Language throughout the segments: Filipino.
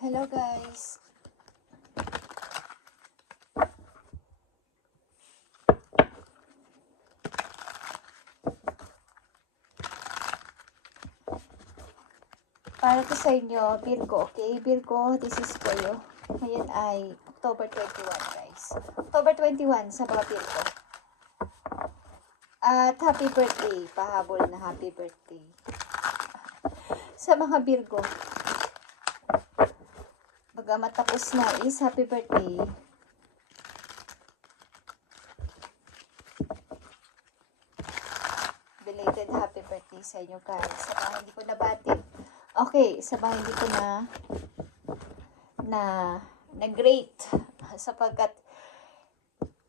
Hello guys. Para to sa inyo, Virgo, okay? Virgo, this is for you. Ngayon ay October 21, guys. October 21 sa mga Virgo. At happy birthday. Pahabol na happy birthday. Sa mga Virgo. Bagamat tapos na is happy birthday. Belated happy birthday sa inyo guys. Sa mga hindi ko nabati. Okay, sa mga hindi ko na great sapagkat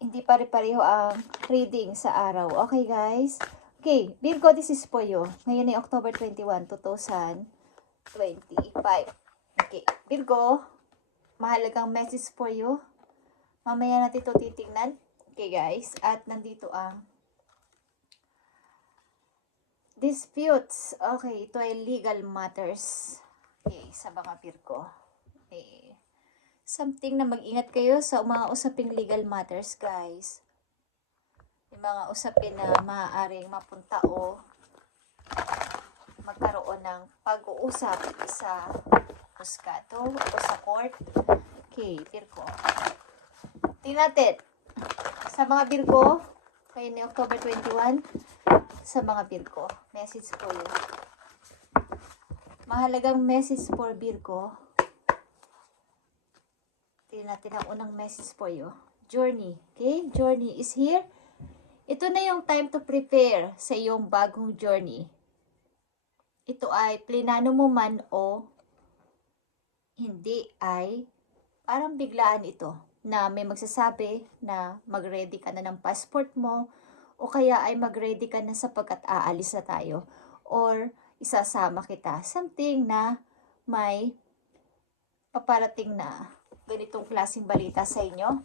hindi pare-pareho ang reading sa araw. Okay guys? Okay, Virgo, this is for you. Ngayon ay October 21, 2025. Okay, Virgo, mahalagang message for you. Mamaya natin ito titignan. Okay guys, at nandito ang disputes. Okay, ito ay legal matters. Okay, sa mga Virgo. Okay. Something na mag-ingat kayo sa mga usaping legal matters, guys. Yung mga usapin na maaaring mapunta o magkaroon ng pag-uusap sa husgado o sa court. Okay, Virgo. Tingnan natin. Sa mga Virgo, kayo ni October 21, sa mga Virgo, message for you. Mahalagang message for Virgo. Tingnan natin ang unang message for you. Journey. Okay? Journey is here. Ito na yung time to prepare sa iyong bagong journey. Ito ay plinano mo man o hindi ay parang biglaan ito na may magsasabi na mag-ready ka na ng passport mo o kaya ay mag-ready ka na sapagkat aalis na tayo or isasama kita. Something na may paparating na ganitong klaseng balita sa inyo.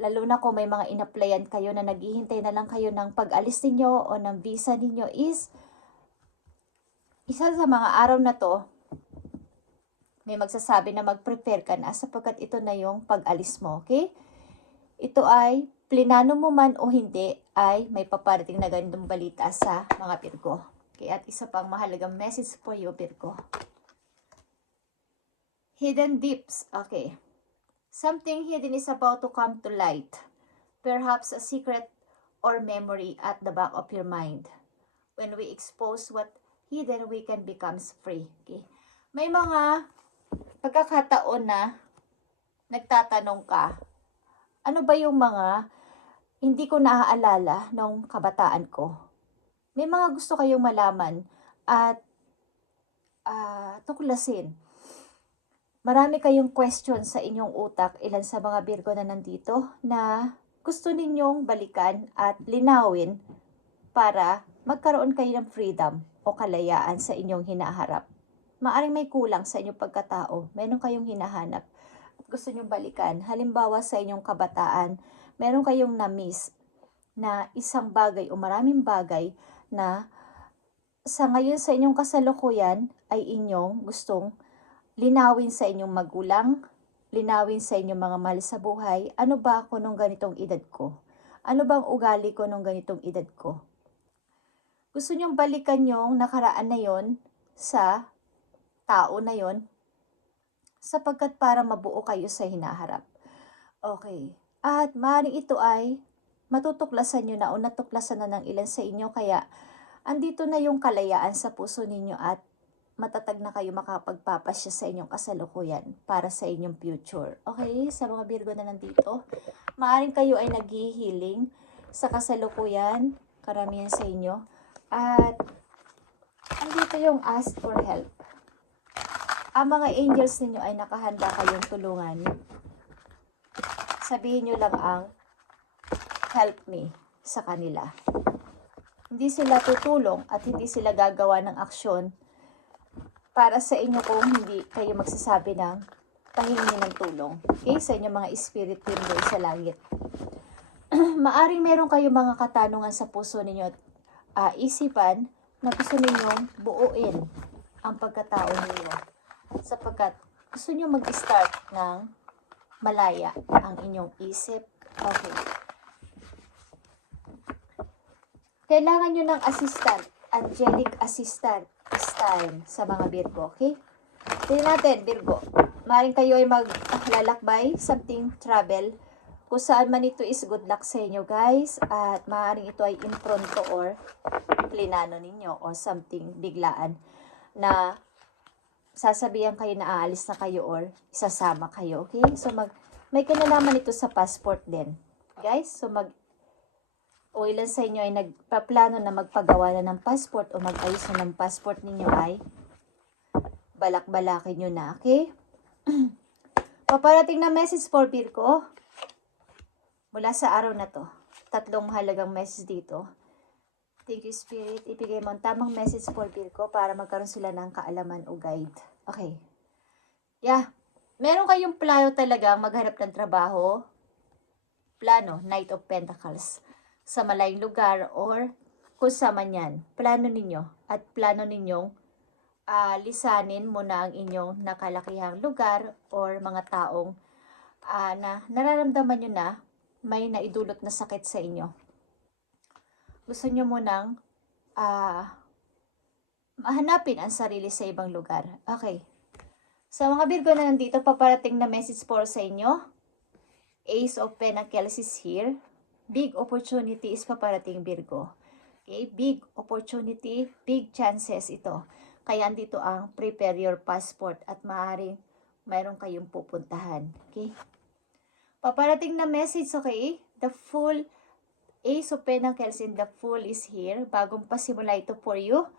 Lalo na kung may mga in-applyan kayo na naghihintay na lang kayo ng pag-alis ninyo o ng visa ninyo is isa sa mga araw na to may magsasabi na mag-prepare ka na sapagkat ito na yung pag-alis mo. Okay? Ito ay plinano mo man o hindi ay may paparating na ganitong balita sa mga Virgo. Okay? At isa pang mahalagang message for you, Virgo. Hidden deeps. Okay. Something hidden is about to come to light. Perhaps a secret or memory at the back of your mind. When we expose what hidden, we can become free. Okay. May mga pagkakataon na nagtatanong ka, ano ba yung mga hindi ko naaalala nung kabataan ko? May mga gusto kayong malaman at tuklasin. Marami kayong question sa inyong utak, ilan sa mga Virgo na nandito, na gusto ninyong balikan at linawin para magkaroon kayo ng freedom o kalayaan sa inyong hinaharap. Maaring may kulang sa inyong pagkatao, meron kayong hinahanap at gusto nyong balikan. Halimbawa sa inyong kabataan, meron kayong na-miss na isang bagay o maraming bagay na sa ngayon sa inyong kasalukuyan ay inyong gustong linawin sa inyong magulang, linawin sa inyong mga mahal sa buhay, ano ba ako nung ganitong edad ko? Ano bang ugali ko nung ganitong edad ko? Gusto nyong balikan yung nakaraan na yon sa tao na yon sapagkat para mabuo kayo sa hinaharap. Okay. At maaaring ito ay matutuklasan nyo na o natuklasan na ng ilan sa inyo kaya andito na yung kalayaan sa puso ninyo at matatag na kayo makapagpapasya sa inyong kasalukuyan para sa inyong future. Okay? Sa mga Virgo na nandito, maaaring kayo ay naghihiling sa kasalukuyan, karamihan sa inyo. At andito yung ask for help. Ang mga angels ninyo ay nakahanda kayong tulungan. Sabihin nyo lang ang help me sa kanila. Hindi sila tutulong at hindi sila gagawa ng aksyon para sa inyo kung hindi kayo magsasabi ng pahingi ng tulong. Okay? Sa inyong mga spirit team doon sa langit. Maaring meron kayong mga katanungan sa puso ninyo at isipan na gusto ninyong buuin ang pagkatao ninyo. sapagkat gusto nyo mag-start ng malaya ang inyong isip. Okay. Kailangan nyo ng assistant, angelic assistant this time sa mga Virgo, okay? Tingnan natin, Virgo. Maaaring kayo ay maglalakbay, something travel. Kung saan man ito is good luck sa inyo, guys. At maaaring ito ay impronto or plinano ninyo or something biglaan na sasabihan kayo na aalis na kayo or isasama kayo, okay? So, may kinalaman ito sa passport din, guys. So, o ilan sa inyo ay nagpaplano na magpagawa na ng passport o mag-ayos na ng passport ninyo ay balak-balakin nyo na, okay? Paparating na message for Virgo mula sa araw na to. 3 mahalagang message dito. Thank you, Spirit. Ibigay mo ang tamang message for Virgo para magkaroon sila ng kaalaman o guide. Okay. Yeah. Meron kayong plano talaga maghanap ng trabaho. Plano, Knight of Pentacles. Sa malayong lugar or kung sa man yan. Plano ninyo. At plano ninyong lisanin muna ang inyong nakalakihang lugar or mga taong na nararamdaman nyo na may naidulot na sakit sa inyo. Gusto nyo munang mahanapin ang sarili sa ibang lugar. Okay. Sa mga Virgo na nandito, paparating na message for sa inyo. Ace of Pentacles is here. Big opportunity is paparating, Virgo. Okay? Big opportunity, big chances ito. Kaya andito ang prepare your passport at maaaring mayroon kayong pupuntahan. Okay? Paparating na message, okay? The full Ace of Pentacles and the Fool is here. Bagong pasimula ito for you.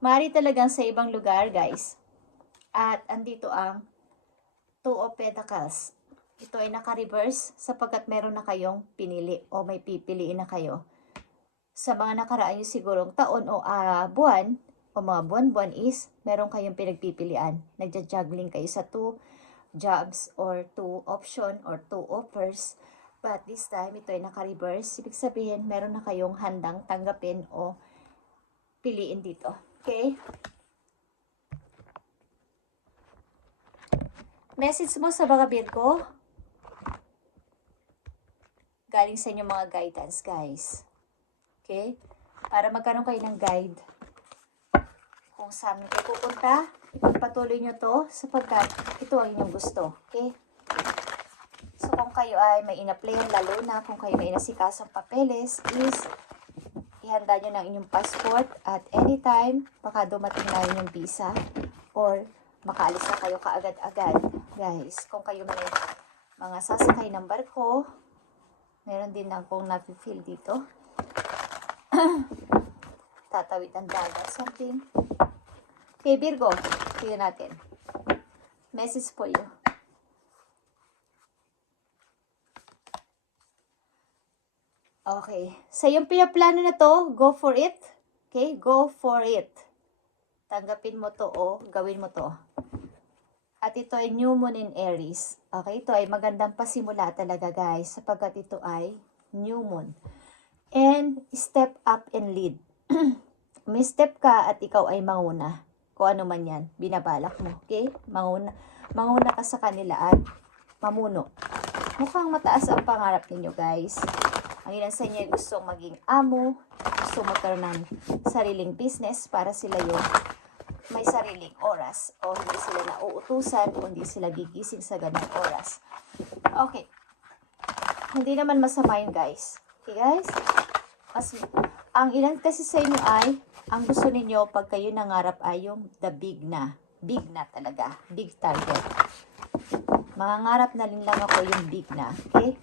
Maaari talagang sa ibang lugar, guys. At andito ang 2 of Pentacles. Ito ay naka-reverse sapagkat meron na kayong pinili o may pipiliin na kayo. Sa mga nakaraan yung sigurong taon o buwan o mga buwan-buwan is meron kayong pinagpipilian. Nagja-juggling kayo sa 2 jobs or 2 option or 2 offers. But this time, ito ay naka-reverse. Ibig sabihin, meron na kayong handang tanggapin o piliin dito. Okay? Message mo sa mga Virgo. Galing sa inyong mga guidance, guys. Okay? Para magkaroon kayo ng guide. Kung saan kayo pupunta, ipagpatuloy nyo to sapagkat ito ang inyong gusto. Okay? So, kung kayo ay may ina-plan, lalo na kung kayo may inasikasong papeles, is ihanda nyo ng inyong passport at anytime, baka dumating na inyong visa or makaalis na kayo kaagad-agad. Guys, kung kayo may mga sasakay ng barko, meron din akong nafe-feel dito. Tatawid ang dagat, something. Okay, Virgo, tingnan natin. Message for you. Okay. Sa yung pinaplano na to, go for it. Okay? Go for it. Tanggapin mo to o gawin mo to. At ito ay new moon in Aries. Okay? Ito ay magandang pasimula talaga, guys, sapagkat ito ay new moon. And step up and lead. May step ka at ikaw ay manguna. Kung ano man yan, binabalak mo. Okay? Manguna ka sa kanila at mamuno. Mukhang mataas ang pangarap ninyo, guys. Ang ilan sa inyo ay gustong maging amo, gustong magkaroon ng sariling business para sila yung may sariling oras o hindi sila nauutusan o hindi sila gigising sa ganung oras. Okay. Hindi naman masama yun, guys. Okay, guys? Ang ilan kasi sa inyo ay, ang gusto ninyo pag kayo nangarap ay yung the big na. Big na talaga. Big target. Mangangarap na rin lang ako yung big na. Okay?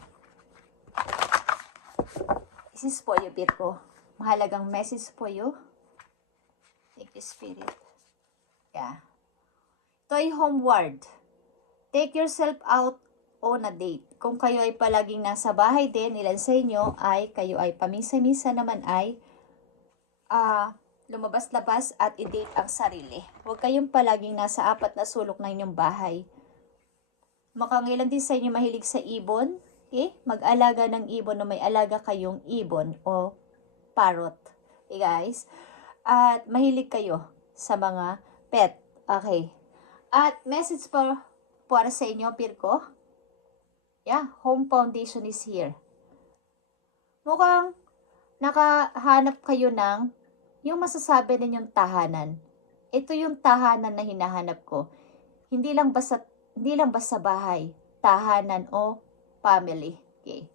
This is for you, Virgo. Mahalagang message for you. Thank you, Spirit. Yeah. Ito ay homeward. Take yourself out on a date. Kung kayo ay palaging nasa bahay din, ilan sa inyo ay kayo ay paminsan-minsan naman ay lumabas-labas at i-date ang sarili. Huwag kayong palaging nasa 4 na sulok ng inyong bahay. Makangilan din sa inyo mahilig sa ibon. Okay? Mag-alaga ng ibon o may alaga kayong ibon o parrot. Okay, guys? At mahilig kayo sa mga pet. Okay. At message para sa inyo, Virgo. Yeah, home foundation is here. Mukhang nakahanap kayo ng yung masasabi ninyong tahanan. Ito yung tahanan na hinahanap ko. Hindi lang basta bahay, tahanan o family. Okay.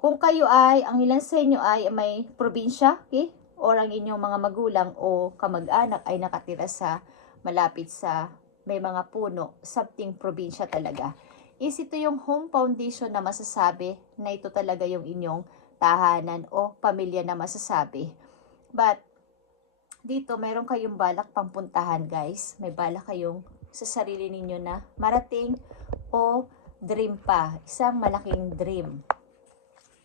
Kung kayo ang ilan sa inyo ay may probinsya, okay? Or ang inyong mga magulang o kamag-anak ay nakatira sa malapit sa may mga puno, something probinsya talaga. Is ito yung home foundation na masasabi na ito talaga yung inyong tahanan o pamilya na masasabi. But, dito mayroon kayong balak pangpuntahan, guys. May balak kayong sa sarili ninyo na marating o dream pa. Isang malaking dream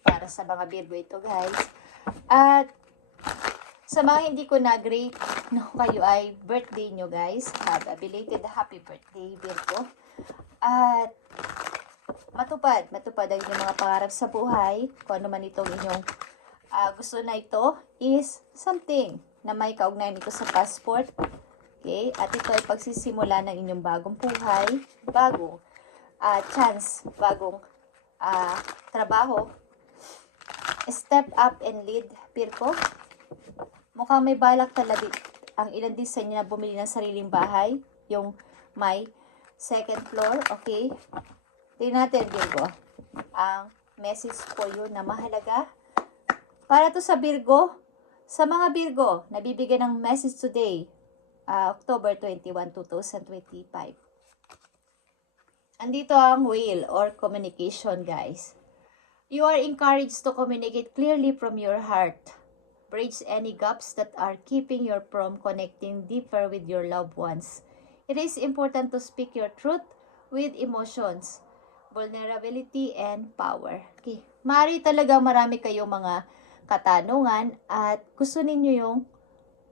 para sa mga Virgo ito, guys. At sa mga hindi ko na-great, no, kayo ay birthday nyo, guys. Have a belated happy birthday, Virgo. At matupad ang inyong mga pangarap sa buhay. Kung ano man itong inyong gusto na ito is something na may kaugnayan ito sa passport. Okay? At ito ay pagsisimula ng inyong bagong buhay, bagong chance, bagong trabaho. Step up and lead, Virgo. Mukhang may balak talaga ang ilan din sa inyo na bumili ng sariling bahay. Yung may second floor, okay? Tingnan natin, Virgo. Ang message for you na mahalaga. Para to sa Virgo, sa mga Virgo, nabibigyan ng message today, October 21, 2025. Andito ang wheel or communication, guys. You are encouraged to communicate clearly from your heart. Bridge any gaps that are keeping you from connecting deeper with your loved ones. It is important to speak your truth with emotions, vulnerability, and power. Okay. Mari talaga marami kayong mga katanungan at gusto ninyo yung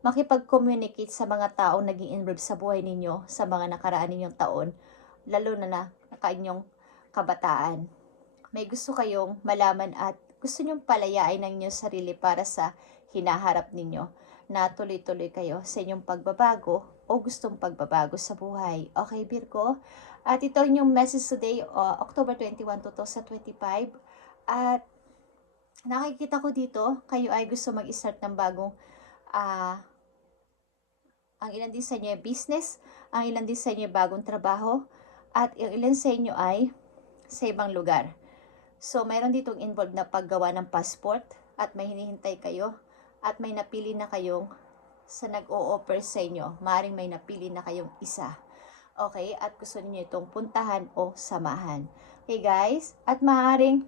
makipag-communicate sa mga taong naging involved sa buhay ninyo sa mga nakaraan ninyong taon, lalo na kanyang kabataan. May gusto kayong malaman at gusto nyong palayain ng inyong sarili para sa hinaharap ninyo na tuloy-tuloy kayo sa inyong pagbabago o gustong pagbabago sa buhay. Okay, Virgo? At ito yung message today, October 21, 2025. At nakikita ko dito, kayo ay gusto mag-start ng bagong ang ilan din sa inyo ay business, ang ilan din sa inyo ay bagong trabaho, at ang ilan sa inyo ay sa ibang lugar. So, mayroon ditong involved na paggawa ng passport at may hinihintay kayo at may napili na kayong sa nag-o-offer sa inyo. Maaaring may napili na kayong isa. Okay? At gusto niyo itong puntahan o samahan. Okay, guys? At maaaring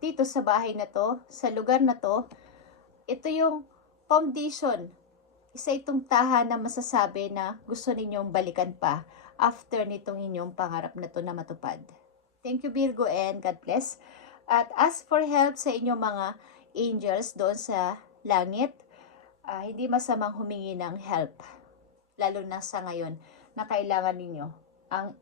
dito sa bahay na to, sa lugar na to, ito yung foundation. Isa itong tahan na masasabi na gusto ninyong balikan pa after nitong inyong pangarap na to na matupad. Thank you, Virgo, and God bless. At ask for help sa inyong mga angels doon sa langit. Hindi masamang humingi ng help. Lalo na sa ngayon na kailangan ninyo ang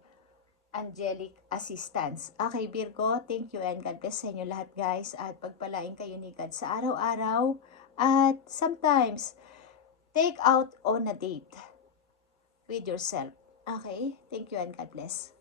angelic assistance. Okay, Virgo, thank you and God bless sa inyo lahat, guys. At pagpalain kayo ni God sa araw-araw. At sometimes, take out on a date with yourself. Okay, thank you and God bless.